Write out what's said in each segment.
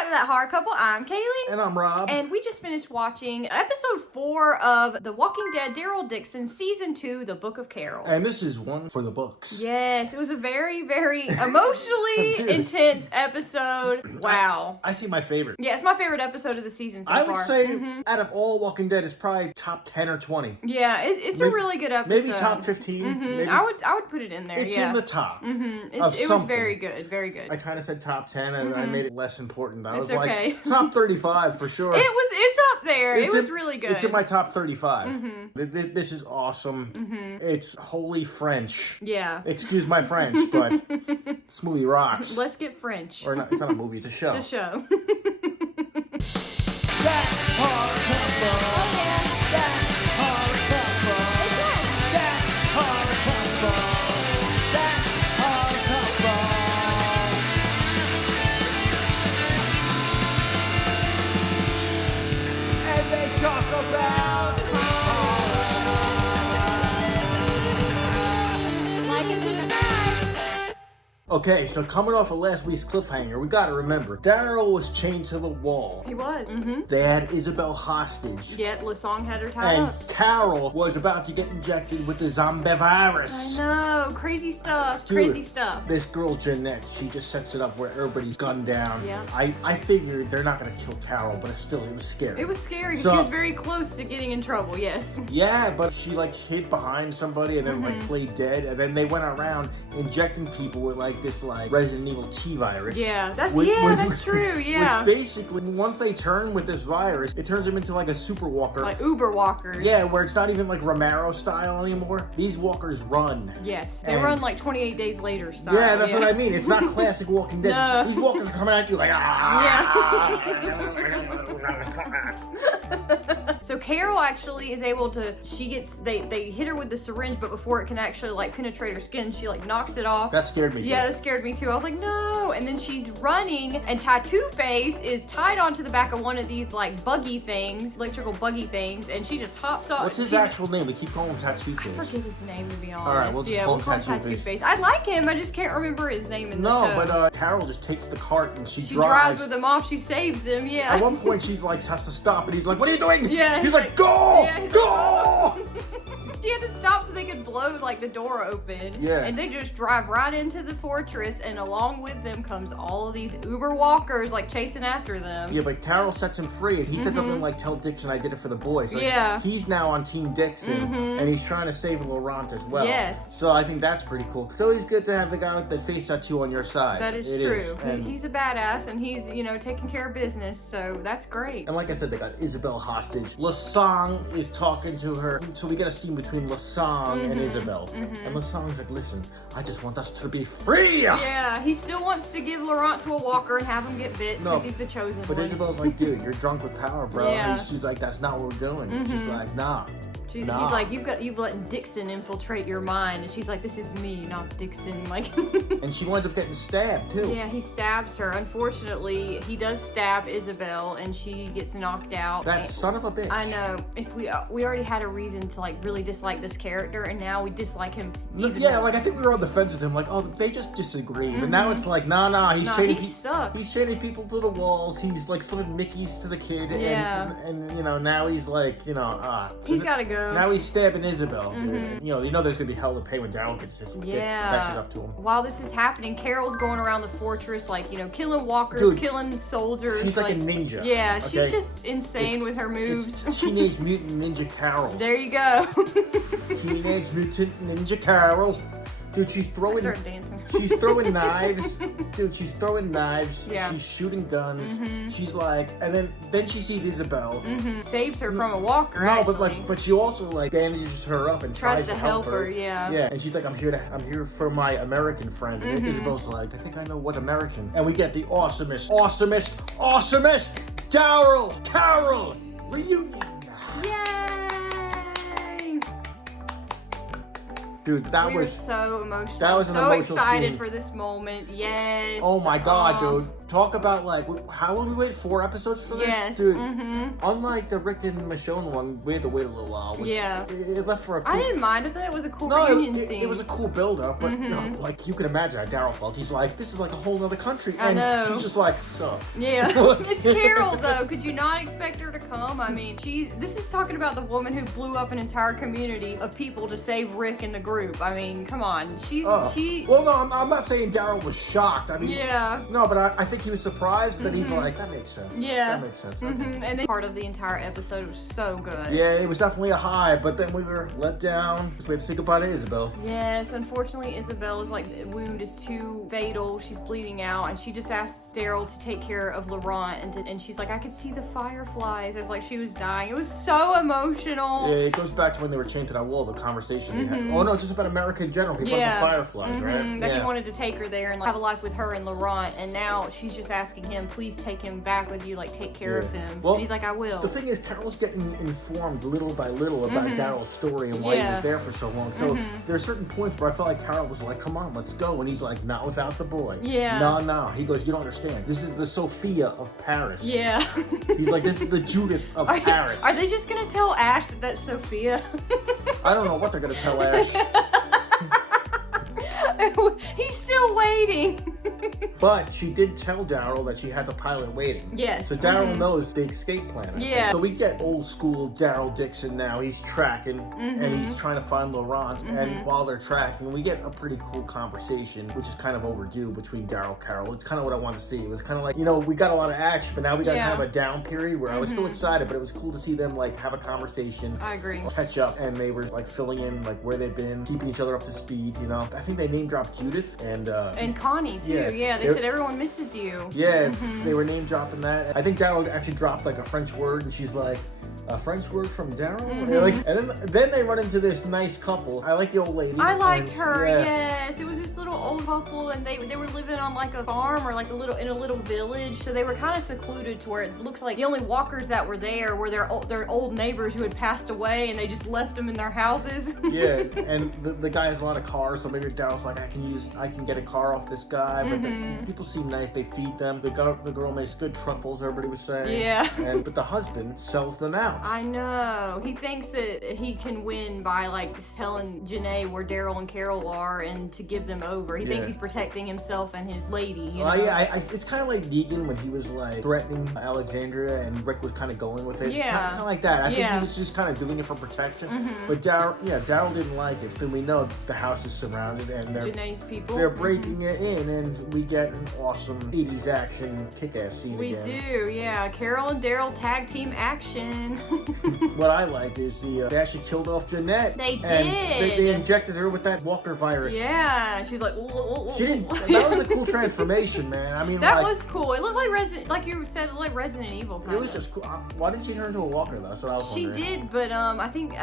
back to That Horror Couple. I'm Kaylee. And I'm Rob. And we just finished watching episode 4 of The Walking Dead Daryl Dixon Season 2, The Book of Carol. And this is one for the books. Yes, it was a very, very emotionally intense episode. Wow. I see my favorite. Yeah, it's my favorite episode of the season so far. I would say out of all Walking Dead, it's probably top 10 or 20. Yeah, it's a really good episode. Maybe top 15. Maybe. I would put it in there. It's in the top. It was very good, very good. I kind of said top 10 and I made it less important. I was okay. like top 35 for sure. It's up there. It was really good. It's in my top 35. This is awesome. It's holy French. Yeah. Excuse my French, but this movie rocks. Let's get French. Or not, it's not a movie, it's a show. It's a show. That horror couple. Oh yeah. That horror couple. That horror couple. That horror couple. And they talk about horror. Like and subscribe. Okay, so coming off of last week's cliffhanger, we gotta remember, Daryl was chained to the wall. He was. They had Isabelle hostage. Yet Laurent had her tied And up. Carol was about to get injected with the zombie virus. I know. Crazy stuff. Dude, Crazy stuff. This girl, Jeanette, she just sets it up where everybody's gunned down. Yeah. I figured they're not going to kill Carol, but still, it was scary. It was scary. So- she was very close to getting in trouble, yes. Yeah, but she, like, hid behind somebody and then, like, played dead. And then they went around injecting people with, like, this, like, Resident Evil T virus. Yeah, that's true, yeah. Which basically, once they turn with this virus, it turns them into, like, a super walker. Like Uber walkers. Yeah, where it's not even, like, Romero style anymore. These walkers run. Yes, they And- run like 28 days later style. Yeah, that's what I mean. It's not classic Walking Dead. No. These walkers are coming at you like, So Carol actually is able to, they hit her with the syringe, but before it can actually like penetrate her skin, she like knocks it off. That scared me. Yeah, that scared me too. I was like, no. And then she's running, and Tattoo Face is tied onto the back of one of these like buggy things, electrical buggy things, and she just hops off. What's his actual name? We keep calling him Tattoo Face. I forget his name, to be honest. All right, we'll just call him Tattoo Face. I like him, I just can't remember his name in the show. No, but Carol just takes the cart and she drives with him off. She saves him. Yeah. At one point, she's like, has to stop, and he's like, "What are you doing?" Yeah. He's like, "Go, Yeah, he's go!" She had to stop so they could blow like the door open. Yeah. And they just drive right into the fortress, and along with them comes all of these Uber walkers like chasing after them. Yeah, but Carol sets him free, and he said something like, "Tell Dixon I did it for the boys." So Yeah. he's now on Team Dixon, and he's trying to save Laurent as well. Yes. So I think that's pretty cool. It's always good to have the guy with the face tattoo on your side. That is It true. And, He's a badass, and he's, taking care of business, so that's great. and like I said, they got Isabelle hostage. Laurent is talking to her, so we get a scene between Laurent and Isabelle. And Laurent's like, "Listen, I just want us to be free." Yeah, he still wants to give Laurent to a walker and have him get bit because No, he's the chosen But one. Isabelle's like, "Dude, you're drunk with power, bro." Yeah. She's like, "That's not what we're doing." She's like, "Nah." He's Nah. like, you've let Dixon infiltrate your mind, and she's like, this is me, not Dixon. Like, And she winds up getting stabbed too. yeah, he stabs her. Unfortunately, he does stab Isabelle, and she gets knocked out. That son of a bitch. I know. If we already had a reason to like really dislike this character, and now we dislike him even Yeah, more. like I think we were on the fence with him, like, oh, they just disagree. But now it's like, nah, he's Nah, chaining he sucks. He's chaining people to the walls. He's like slipping Mickeys to the kid. Yeah. And now he's like, He's gotta go. Now he's stabbing Isabelle, dude. And, there's gonna be hell to pay when Daryl gets catches up to him. While this is happening, Carol's going around the fortress, like, killing walkers, Dude, killing soldiers. She's like a ninja. Yeah, okay? she's just insane with her moves. It's Teenage Mutant Ninja Carol. There you go. Teenage Mutant Ninja Carol. Dude, she's throwing. Start dancing. She's throwing knives. Dude, she's throwing knives. Yeah. She's shooting guns. She's like, and then she sees Isabelle. Saves her from a walker. No, actually. but she also like bandages her up and tries to help her. Yeah. Yeah, and she's like, I'm here for my American friend. And Isabelle's like, I think I know what American. And we get the awesomest Daryl Carol reunion. Yay! Dude, We were so emotional. That was an so emotional excited scene. for this moment. Yes. Oh my God, dude. Talk about like how long we wait? 4 episodes for this? Yes. Dude, unlike the Rick and Michonne one, we had to wait a little while. Which it left for a cool... I didn't mind it. It was a cool reunion scene. It was a cool build-up, but you know, like you can imagine how Daryl felt. He's like, this is like a whole other country. I know. She's just like, so. Yeah. It's Carol, though. Could you not expect her to come? I mean, this is talking about the woman who blew up an entire community of people to save Rick and the group. I mean, come on. Well, no, I'm not saying Daryl was shocked. I mean, yeah. No, but I think he was surprised, but then he's like, that makes sense. Yeah. That makes sense. And then part of the entire episode was so good. Yeah, it was definitely a high, but then we were let down because we had to say goodbye to Isabelle. Yes, unfortunately, Isabelle's wound is too fatal. She's bleeding out, and she just asks Daryl to take care of Laurent, and she's like, I could see the fireflies as like she was dying. It was so emotional. Yeah, it goes back to when they were chained to that wall, the conversation they had. Oh no, just about America in general. He brought the fireflies, right? That he wanted to take her there and have a life with her and Laurent, and now she's just asking him, please take him back with you, like take care of him. Well, and he's like, I will. The thing is, Carol's getting informed little by little about Daryl's story and why he was there for so long. So there are certain points where I felt like Carol was like, come on, let's go. And he's like, not without the boy. Yeah. No. He goes, you don't understand. This is the Sophia of Paris. Yeah. He's like, this is the Judith of Paris. Are they just going to tell Ash that that's Sophia? I don't know what they're going to tell Ash. He's still waiting. But she did tell Daryl that she has a pilot waiting. Yes. So Daryl knows the escape plan. Yeah. So we get old school Daryl Dixon now. He's tracking and he's trying to find Laurent. And while they're tracking, we get a pretty cool conversation, which is kind of overdue between Daryl and Carol. It's kind of what I wanted to see. It was kind of like, you know, we got a lot of action, but now we got kind of a down period where I was still excited, but it was cool to see them like have a conversation. I agree. Catch up, and they were like filling in like where they've been, keeping each other up to speed, you know. I think they name dropped Judith and Connie too. Yeah, they said everyone misses you. Yeah, they were name dropping that. I think Daryl actually dropped like a French word, and she's like, a French word from Daryl? And then they run into this nice couple. I like the old lady. I liked her, yes. It was this little old couple, and they were living on like a farm or like in a little village, so they were kind of secluded to where it looks like the only walkers that were there were their old neighbors who had passed away, and they just left them in their houses. Yeah, and the guy has a lot of cars, so maybe Daryl's like, I can get a car off this guy, but the people seem nice. They feed them. The girl makes good truffles, everybody was saying. Yeah. But the husband sells them out. I know. He thinks that he can win by like telling Janae where Daryl and Carol are and to give them over. He thinks he's protecting himself and his lady. You know? Yeah, it's kind of like Negan when he was like threatening Alexandria and Rick was kind of going with it. Yeah. It's kind of like that. I think he was just kind of doing it for protection. But Daryl didn't like it. So we know the house is surrounded and Janae's people. They're breaking it in, and we get an awesome 80s action kick-ass scene again. We do, yeah. Carol and Daryl tag team action. What I like is they actually killed off Jeanette. They did. And they injected her with that Walker virus. Yeah, she's like, whoa. She didn't. That was a cool transformation, man. I mean, that was cool. It looked like like you said, it looked like Resident Evil. It was just cool. Why didn't she turn into a Walker though? That's what I was wondering. She did, but I think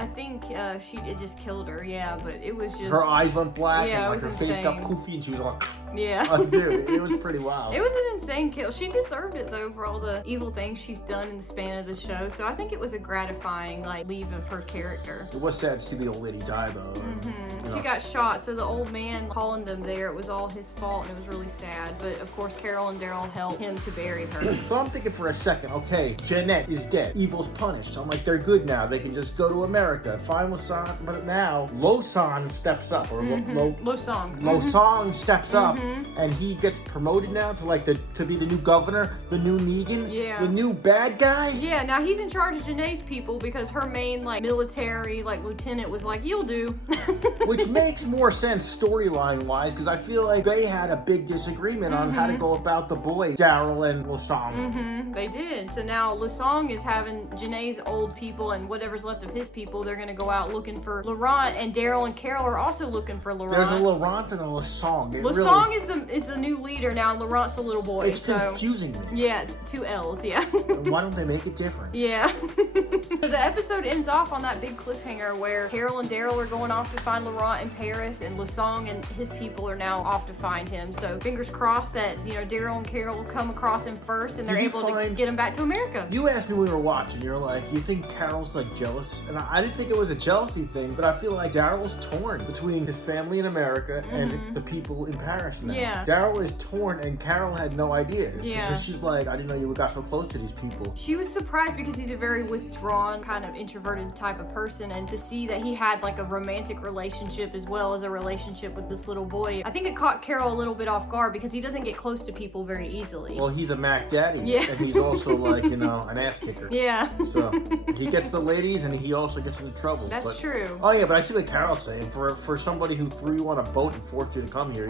it just killed her. Yeah, but it was just her eyes went black and like her insane. face got poofy and she was like, yeah. Dude, it was pretty wild. It was an insane kill. She deserved it though for all the evil things she's done in the span of the show. So I think it was a gratifying leave of her character. It was sad to see the old lady die though. She got shot, so the old man calling them there, it was all his fault, and it was really sad. But of course, Carol and Daryl helped him to bury her. So I'm thinking for a second, okay, Jeanette is dead. Evil's punished. So I'm like, they're good now. They can just go to America, find Laurent. But now, Losan steps up, or Losong steps up, and he gets promoted now to to be the new governor, the new Negan, the new bad guy. Yeah, now he's in charge of Janae's people because her main military lieutenant was like, you'll do. Which makes more sense storyline wise, because I feel like they had a big disagreement on how to go about the boy, Daryl and Losong. They did. So now Losong is having Janae's old people and whatever's left of his people, they're going to go out looking for Laurent, and Daryl and Carol are also looking for Laurent. There's a Laurent and a Losong. Losong is the new leader now, and Laurent's the little boy. It's confusing me. Yeah, it's 2 L's, yeah. Why don't they make it different? Yeah. So the episode ends off on that big cliffhanger where Carol and Daryl are going off to find Laurent in Paris, and Losong and his people are now off to find him. So fingers crossed that Daryl and Carol will come across him first, and they're able to get him back to America. You asked me when we were watching. You're like, you think Carol's jealous? And I didn't think it was a jealousy thing, but I feel like Daryl's torn between his family in America and the people in Paris. attached now. Yeah. Daryl is torn, and Carol had no idea. Yeah. So she's like, I didn't know you got so close to these people. She was surprised because he's a very withdrawn, kind of introverted type of person, and to see that he had like a romantic relationship as well as a relationship with this little boy, I think it caught Carol a little bit off guard because he doesn't get close to people very easily. Well, he's a Mac Daddy. Yeah. And he's also like, an ass kicker. Yeah. So he gets the ladies, and he also gets into trouble. That's true. Oh yeah, but I see what Carol's saying. For somebody who threw you on a boat and forced you to come here,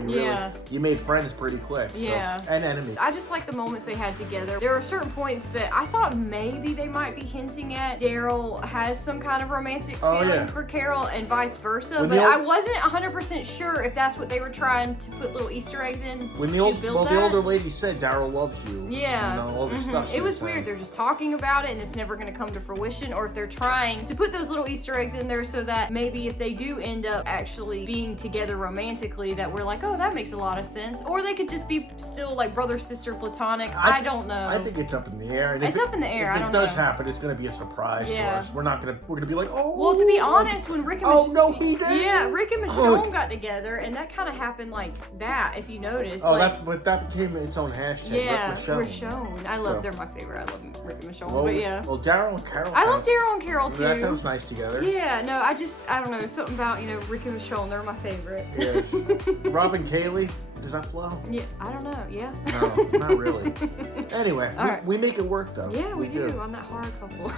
you made friends pretty quick. Yeah. So, and enemies. I just like the moments they had together. There were certain points that I thought maybe they might be hinting at. Daryl has some kind of romantic feelings for Carol and vice versa, but I wasn't 100% sure if that's what they were trying to put little Easter eggs in When the older lady said Daryl loves you. Yeah. All this stuff. It was weird. They're just talking about it and it's never going to come to fruition, or if they're trying to put those little Easter eggs in there so that maybe if they do end up actually being together romantically, that we're like, oh, that makes a lot of sense. Or they could just be still like brother, sister, platonic. I don't know. I think it's up in the air. And it's up in the air. I don't know. If it does happen, it's going to be a surprise to us. We're going to be like, oh. Well, to be honest, when Rick and oh, no, he did? Yeah, Rick and Michonne got together, and that kind of happened like that, if you notice. Oh, that became its own hashtag. Yeah, Michonne. I love, they're my favorite. I love Rick and Michonne, but yeah. Well, Daryl and Carol. I love Daryl and Carol, too. That sounds nice together. Yeah, no, I don't know, something about, Rick and Michonne, they're my favorite. Yes. Rob and Kaylee, does that flow? Yeah, I don't know, yeah. No, not really. Anyway, we make it work, though. Yeah, we do on That Horror Couple.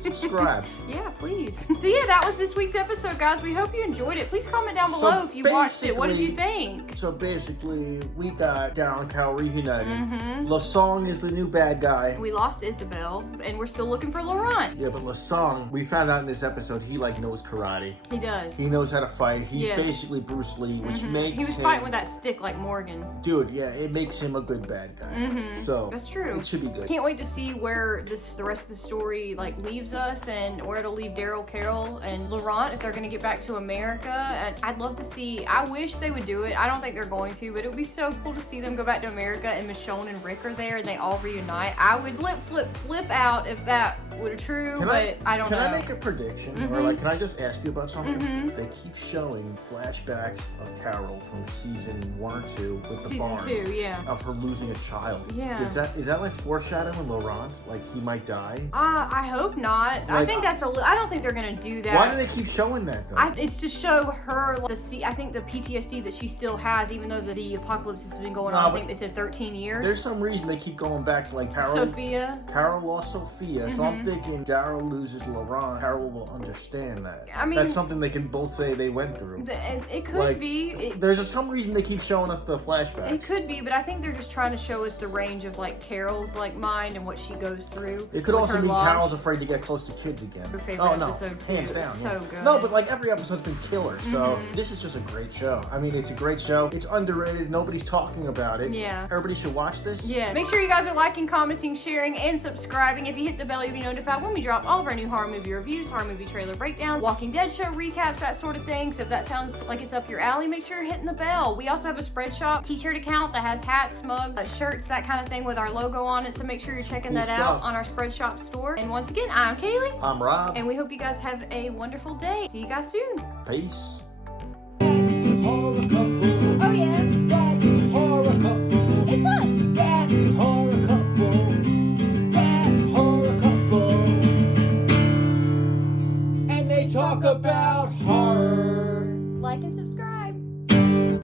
Subscribe. Yeah, please. So yeah, that was this week's episode, guys. We hope you enjoyed it. Please comment down below if you watched it. What did you think? So basically, we got Daryl and Carol reunited. Laurent is the new bad guy. We lost Isabelle, and we're still looking for Laurent. Yeah, but Laurent, we found out in this episode, he knows karate. He does. He knows how to fight. He's basically Bruce Lee, which makes him... He was fighting with that stick like Morgan. Dude, yeah, it makes him a good bad guy. So that's true. It should be good. Can't wait to see where the rest of the story leaves us, and where it'll leave Daryl, Carol, and Laurent if they're gonna get back to America. And I'd love to see. I wish they would do it. I don't think they're going to, but it would be so cool to see them go back to America and Michonne and Rick are there and they all reunite. I would flip out if that were true, I don't know. Can I make a prediction, or can I just ask you about something? They keep showing flashbacks of Carol from season 1 or 2 with the barn. Season 2, yeah. Of her losing a child. Yeah. Is that like foreshadowing Laurent? Like he might die? I hope not. I think that's I don't think they're gonna do that. Why do they keep showing that though? It's to show her I think the PTSD that she still has, even though the apocalypse has been going on. I think they said 13 years. There's some reason they keep going back to Carol. Sophia. Carol lost Sophia, so I'm thinking Daryl loses Laurent. Carol will understand that. I mean, that's something they can both say they went through. It could be. There's some reason they keep showing us the flashbacks. It could be, but I think they're just trying to show us the range of Carol's mind and what she goes through. It could also be Carol's afraid to get close to kids again. Her favorite episode too. Hands down. So good. No, but every episode's been killer. So this is just a great show. I mean, it's a great show. It's underrated. Nobody's talking about it. Yeah. Everybody should watch this. Yeah. Make sure you guys are liking, commenting, sharing, and subscribing. If you hit the bell, you'll be notified when we drop all of our new horror movie reviews, horror movie trailer breakdown, Walking Dead show recaps, that sort of thing. So if that sounds like it's up your alley, make sure you're hitting the bell. We also have a Spread Shop t-shirt account that has hats, mugs, shirts, that kind of thing with our logo on it. So make sure you're checking that out on our Spread Shop store. And once again, I'm Kaylee. I'm Rob. And we hope you guys have a wonderful day. See you guys soon. Peace.